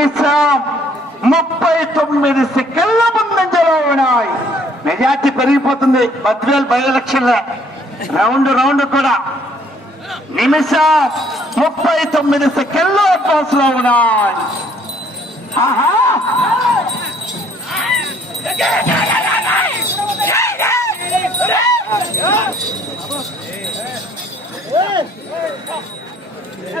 నిమిషం ముప్పై తొమ్మిది సెకండ్ల ముందంజలో ఉన్నాయి మెజార్టీ పెరిగిపోతుంది. Badvel by election round round కూడా. నిమిషం ముప్పై తొమ్మిది సెకండ్లు అడ్వాన్స్లో ఉన్నాయి. ఆహా!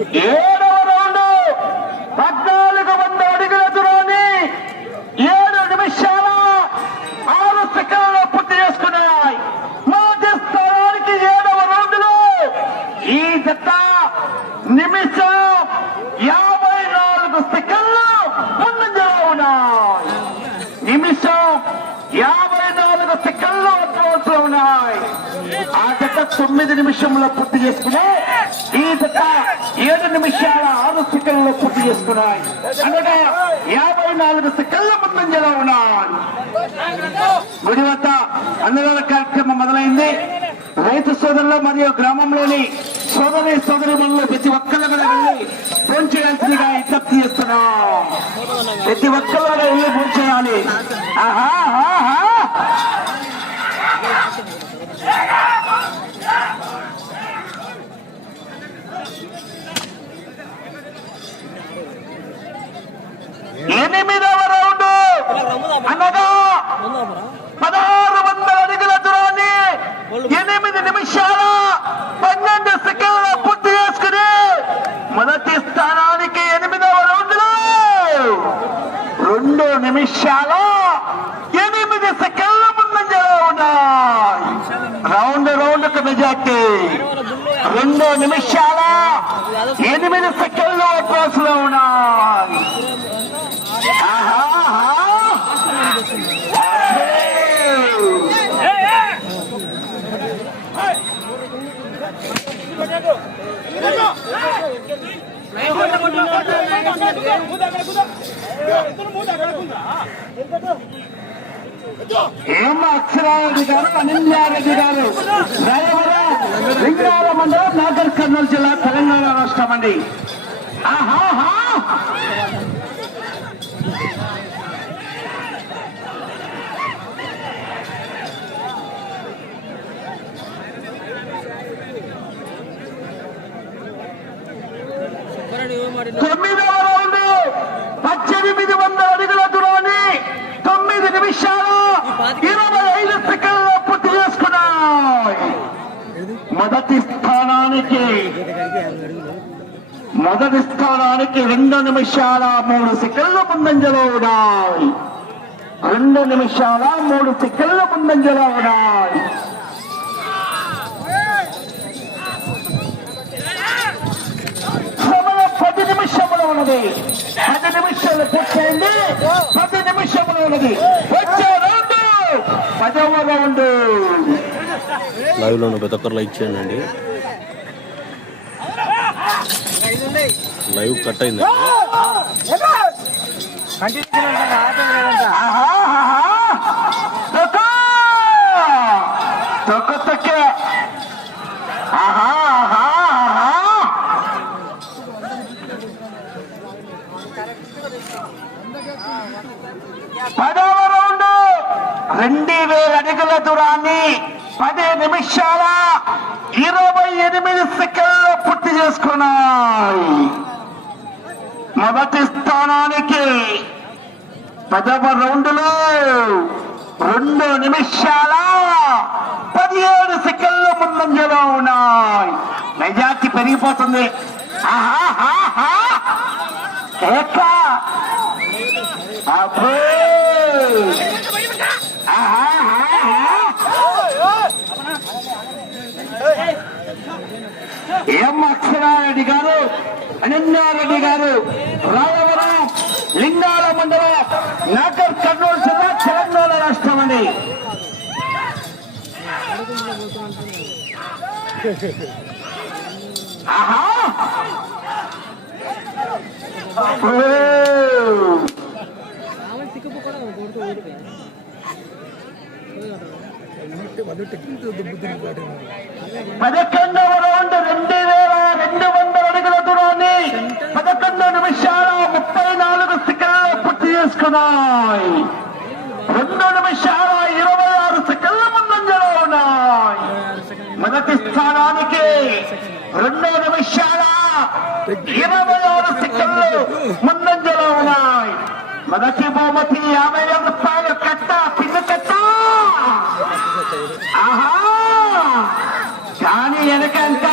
ఏడవ రౌండ్. పద్నాలుగు వంద అడుగుల దూరాన్ని ఏడు నిమిషాల ఆరు సెకండ్లో పూర్తి చేసుకున్నాయి. మొదటి స్థానానికి ఏడవ రౌండ్లో ఈ జత నిమిషం యాభై నాలుగు సెకండ్లు ముందుగా ఉన్నాయి. నిమిషం యాభై నాలుగు సెకండ్లు అడ్వాన్స్లో ఉన్నాయి. ఆ జత తొమ్మిది నిమిషంలో పూర్తి చేసుకున్నాయి. జత ఏడు నిమిషాల ఆరు సెకండ్లో పూర్తి చేసుకున్నాయి. అనగా యాభై నాలుగు సెకండ్ల ముందంజలో ఉన్నాయి గుడి వద్ద అన్నదాన కార్యక్రమం మొదలైంది. రైతు సోదరులు మరియు గ్రామంలోని సోదరి సోదరి మనలో ప్రతి ఒక్కరు కూడా వెళ్ళి ఫోన్ చేయాల్సిందిగా విజ్ఞప్తి చేస్తున్నా. ప్రతి ఒక్కళ్ళు కూడా వెళ్ళి ఫోన్ చేయాలి. ఆహా. ఎనిమిదవ రౌండ్ అనగా పదహారు వందల అడుగుల దూరాన్ని ఎనిమిది నిమిషాల పన్నెండు సెకండ్ల పూర్తి చేసుకుని మొదటి స్థానానికి ఎనిమిదవ రౌండ్ రెండు నిమిషాల ఎనిమిది సెకండ్ల ముందంజలో ఉన్నాయి. రౌండ్ రౌండ్కు మెజార్టీ. రెండు నిమిషాల ఎనిమిది సెకండ్లు అడ్వాన్స్లో ఉన్నాయి ఆహా, ఆహా. ఏమ అక్షరారెడ్డి గారు అనిల్యారెడ్డి గారు రాయవరం మండలం నాగర్ కర్నూలు జిల్లా తెలంగాణ రాష్ట్రం అండి. ఆహాహా తొమ్మిదవ ఎనిమిది వంద అడుగుల దూరాన్ని తొమ్మిది నిమిషాల ఇరవై ఐదు సెకండ్ల పూర్తి చేసుకున్నాయి. మొదటి స్థానానికి మొదటి స్థానానికి రెండు నిమిషాల మూడు సెకండ్ల ముందంజలో ఉన్నాయి. రెండు నిమిషాల మూడు సెకండ్ల ముందంజలో ఉన్నాయి. సమయం పది నిమిషములు ఉన్నది. పది నిమిషాలు పూర్తయింది. పది నిమిషములు ఉన్నది. వచ్చే రౌండ్ పదవ రౌండ్ లైవ్లో ప్రతి ఒక్కరు లైక్ చేయండి. లైవ్ కట్ అయింది. ఆహా, ఆహా. తొక్క. తొక్క తొక్క. ఆహా, ఆహా, ఆహా. పదవ రౌండ్ రెండు వేల అడుగుల దూరాన్ని పది నిమిషాల ఇరవై ఎనిమిది సెకండ్లు పూర్తి చేసుకున్నాయి. మొదటి స్థానానికి పదవ రౌండ్లో రెండు నిమిషాల పదిహేడు సెకండ్లు ముందంజలో ఉన్నాయి. మెజార్టీ పెరిగిపోతుంది. ఆహా ఏక. అబ్బో. ఆహాహాహా. ఎం అక్షరారెడ్డి గారు అనందారెడ్డి గారు రాయవరం లింగాల మండలం నాగర్ కర్నూలు జిల్లా తెలంగాణ రాష్ట్రం అండి. ఆహా! ఓ! పదకొండవ రౌండ్ రెండు వేల రెండు వందల అడుగుల దూరాన్ని పదకొండు నిమిషాల ముప్పై నాలుగు సెకండ్లు పూర్తి చేసుకున్నాయి. రెండు నిమిషాల ఇరవై ఆరు సెకండ్ల ముందంజలో ఉన్నాయి. మొదటి స్థానానికి రెండో నిమిషాల ఇరవై ఆరు సెకండ్లు ముందంజలో ఉన్నాయి. మొదటి బహుమతి యాభై రూపాయలు కట్ట పిన్ను కట్ట ఆహా కానీ వెనక అంతా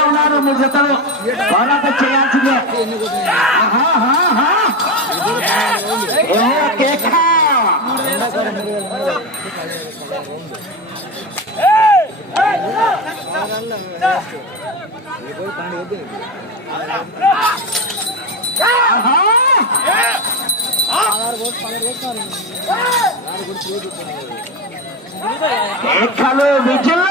ఉన్నారు జతలు పోరాటం చేయాల్సిందే. ఆహా, విజులు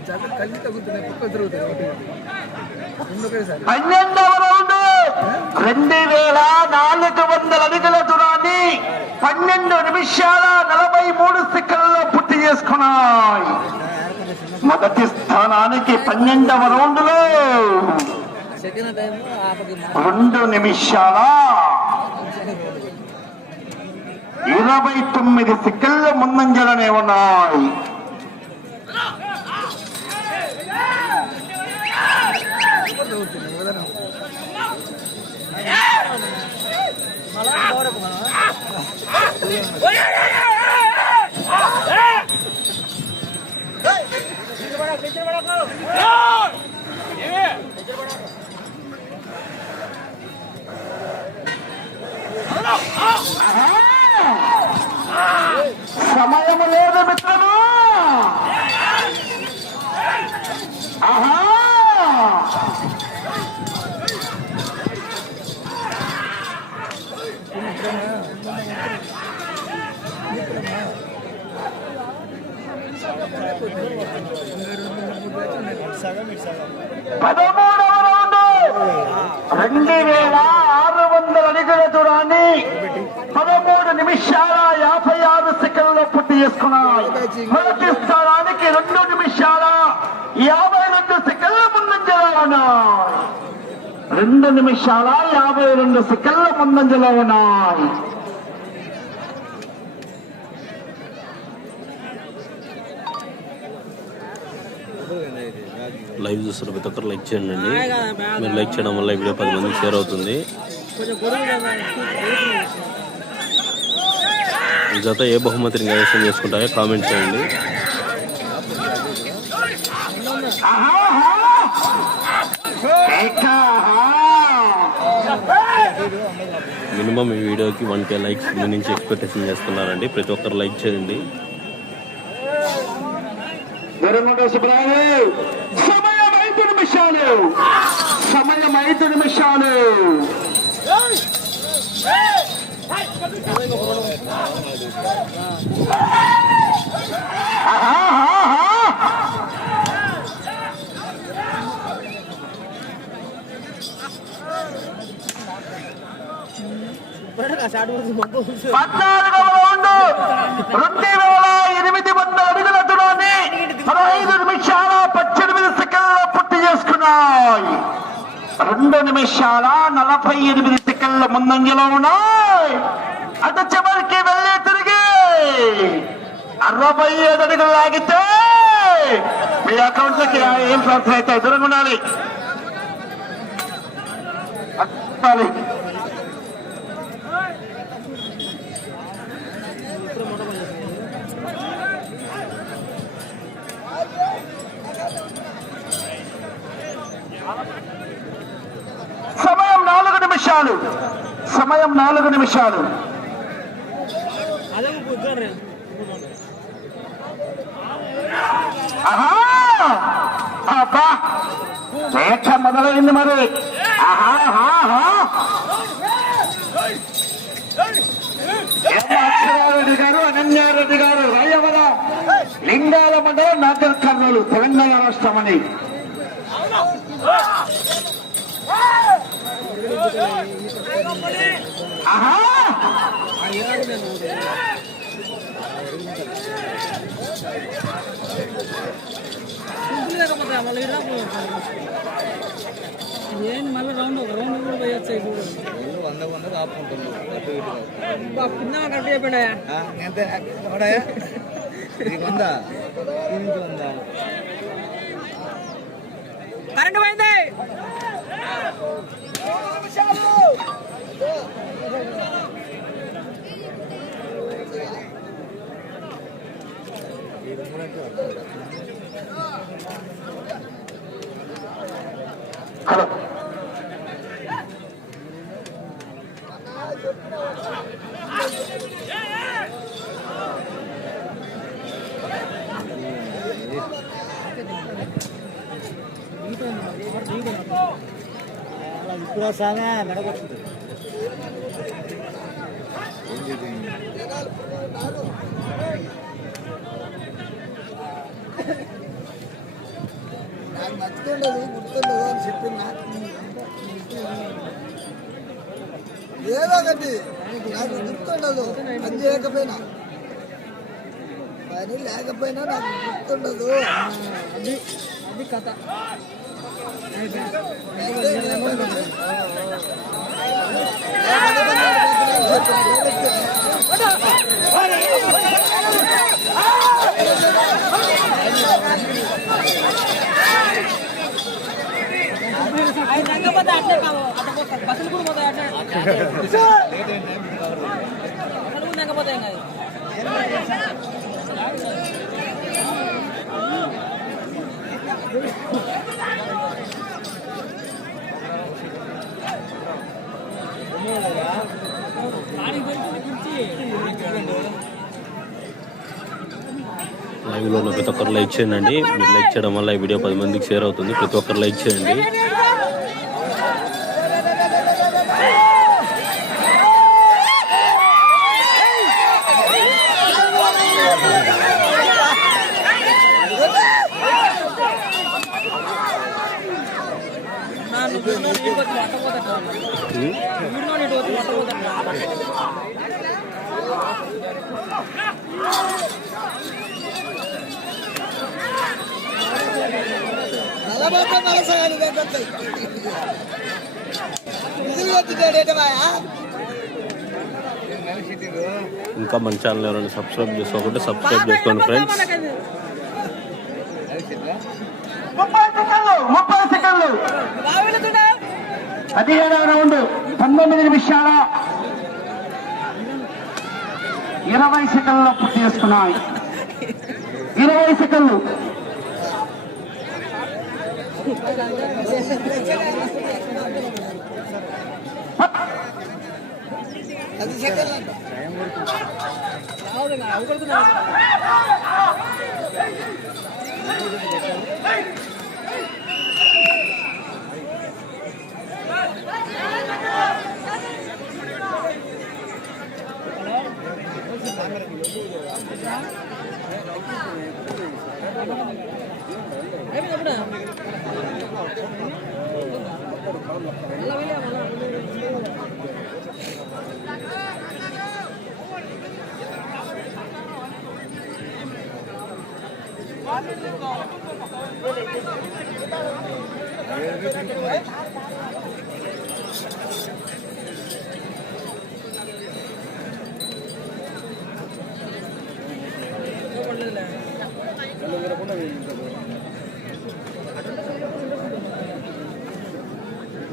జగ కళ్ళు తగ్గుతున్నాయి పక్క తిరుగుతాయి ఒకటి రెండు ఒకేసారి పన్నెండవ రౌండ్. రెండు వేల నాలుగు వందల అడుగుల దూరాన్ని పన్నెండు నిమిషాల నలభై మూడు సెకండ్లలో పూర్తి చేసుకున్నాయి. మొదటి స్థానానికి పన్నెండవ రౌండ్లో రెండు నిమిషాల ఇరవై తొమ్మిది సెకండ్ల ముందంజలనే ఉన్నాయి తగ్గుతున్నాయి వదనం సమయము లేదు మిత్రమా. ఆహా. పదమూడవ రౌండ్. రెండు వేల ఆరు వందల అడుగుల దూరాన్ని పదమూడు నిమిషాల యాభై ఆరు సెకండ్లో పూర్తి చేసుకున్నాయి. మొదటి స్థానానికి రెండు నిమిషాల యాభై రెండు సెకండ్ల ముందంజలో ఉన్నాయి. రెండు నిమిషాల యాభై రెండు సెకండ్ల ముందంజలో ఉన్నాయి. లైవ్ చూస్తున్న ప్రతి ఒక్కరు లైక్ చేయండి అండి. మీరు లైక్ చేయడం వల్ల వీడియో పది మంది షేర్ అవుతుంది. ఈ జత ఏ బహుమతిని కైవసం చేసుకుంటారో కామెంట్ చేయండి. మినిమం ఈ వీడియోకి వన్ కే లైక్స్ మీ నుంచి ఎక్స్పెక్టేషన్ చేస్తున్నారండి. ప్రతి ఒక్కరు లైక్ చేయండి దొరకొండ సుబ్రాయు సమయం ఐదు నిమిషాలు. సమయం ఐదు నిమిషాలు. పద్నాలుగవ రౌండ్ రెండు వేల ఎనిమిది వందల అడుగుల దూరాన్ని పదహైదు నిమిషాల చేసుకున్నాయి. రెండు నిమిషాల నలభై ఎనిమిది సెకండ్ల ముందంజలో ఉన్నాయి. అటు చివరికి వెళ్ళి తిరిగి అరవై ఏడు అడుగులు లాగితే మీ అకౌంట్ లకి ఏం ప్రార్థన అయితే దూరంగా ఉండాలి అట్టాలి. సమయం నాలుగు నిమిషాలు సమయం నాలుగు నిమిషాలు. ఆహా! అబ్బా! మొదలైంది మరి. ఆహా, గారు అనన్యారెడ్డి గారు రాయవర లింగాల మండలం నాగర్ కర్నూలు తెలంగాణ రాష్ట్రం అని. Hey! ఏంటి మళ్ళీ రౌండ్ ఒక రౌండ్ కూడా పోయి వచ్చాయి చూడు వంద వంద ఆపుకుంటుంది అటు ఇటు బా, పిన్నగా కరెక్ట్ చెప్పాడా ఎంత ఎవడాయా ఇది వందా? ఇది వందా? కరెంట్ పోయింది. Sana, me lo గుర్తుండదు గుర్తుండదు అని చెప్పిన ఏదో ఒకటి నాకు గుర్తుండదు పని చేయకపోయినా పని లేకపోయినా నాకు గుర్తుండదు అది అది కథ బస్సులు కూడా పోతాయి లైవ్లో ఉన్న ప్రతి ఒక్కరు లైక్ చేయండి. మీరు లైక్ చేయడం వల్ల ఈ వీడియో పది మందికి షేర్ అవుతుంది. ప్రతి ఒక్కరు లైక్ చేయండి. నలభై మనసాగాలి లేకొస్తాయి విధులు కట్టినాడేటమాయా ఇంకా మన ఛానల్ ఎవరైనా సబ్స్క్రైబ్ చేసుకోకుంటే సబ్స్క్రైబ్ చేసుకోండి ఫ్రెండ్స్ ముప్పై సెకండ్లు ముప్పై సెకండ్లు పదిహేడవ రౌండ్ పంతొమ్మిది నిమిషాల ఇరవై సెకండ్లో పూర్తి చేసుకున్నాయి. ఇరవై సెకండ్లు. పది సెకండ్లు అంట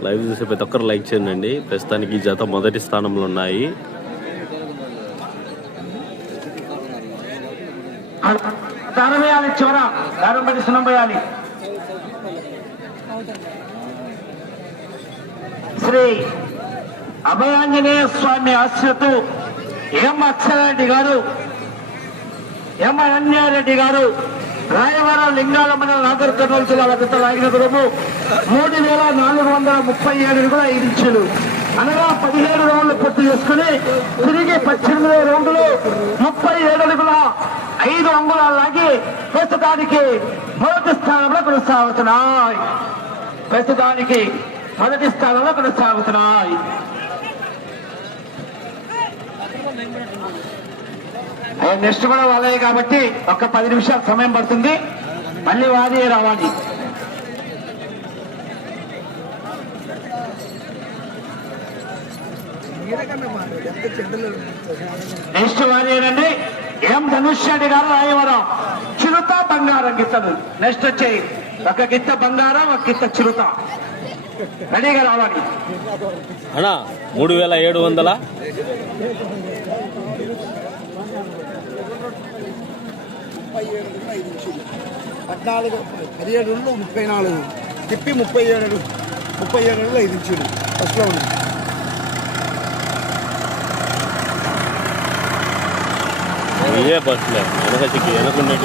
లైవ్ చూసే ప్రతి ఒక్కరు లైక్ చేయండి. ప్రస్తుతానికి ఈ జత మొదటి స్థానంలో ఉన్నాయి. దారం వేయాలి చివర సున్నం శ్రీ అభయాంజనేయ స్వామి ఆశ్రతు ఎం అక్షరారెడ్డి గారు ఎం అన్యారెడ్డి గారు రాయవరం లింగాల మండలం నాగర్ కర్నూలు జిల్లాల గత లాగిన దూరము మూడు వేల నాలుగు వందల ముప్పై ఏడు కూడా ఐదు ఇంచులు. అనగా పదిహేడు రౌండ్లు పూర్తి చేసుకుని తిరిగి పద్దెనిమిది రౌండ్లు ముప్పై ఏడు అడుగుల ఐదు అంగుళాలు లాగి ప్రస్తుతానికి మొదటి స్థానంలో కొనసాగుతున్నాయి. ప్రస్తుతానికి మొదటి స్థానంలో కొనసాగుతున్నాయి. నెక్స్ట్ కూడా వాళ్ళే కాబట్టి ఒక పది నిమిషాలు సమయం పడుతుంది. మళ్ళీ వాది రావాలి. నెక్స్ట్ వాది ఏనండి? ఎం ధనుష్ రెడ్డి గారు రాయవరం. చిరుత బంగారం గిత్తలు. నెక్స్ట్ వచ్చి ఒక గిత్త బంగారం ఒక గిత్త చిరుత. రెడీగా రావాలి. అన్నా మూడు వేల ఏడు వందల? ముప్పై ఏడు అడుగులు ఐదు ఇంచులు పద్నాలుగు పదిహేడు అడుగులు ముప్పై నాలుగు. తిప్పి ముప్పై ఏడు అడుగు ముప్పై ఏడు అడుగులు ఐదు ఇంచులు ఫస్ట్లో ఉంది ఏ బస్సులే? వెనక చిక్కి వెనకుండే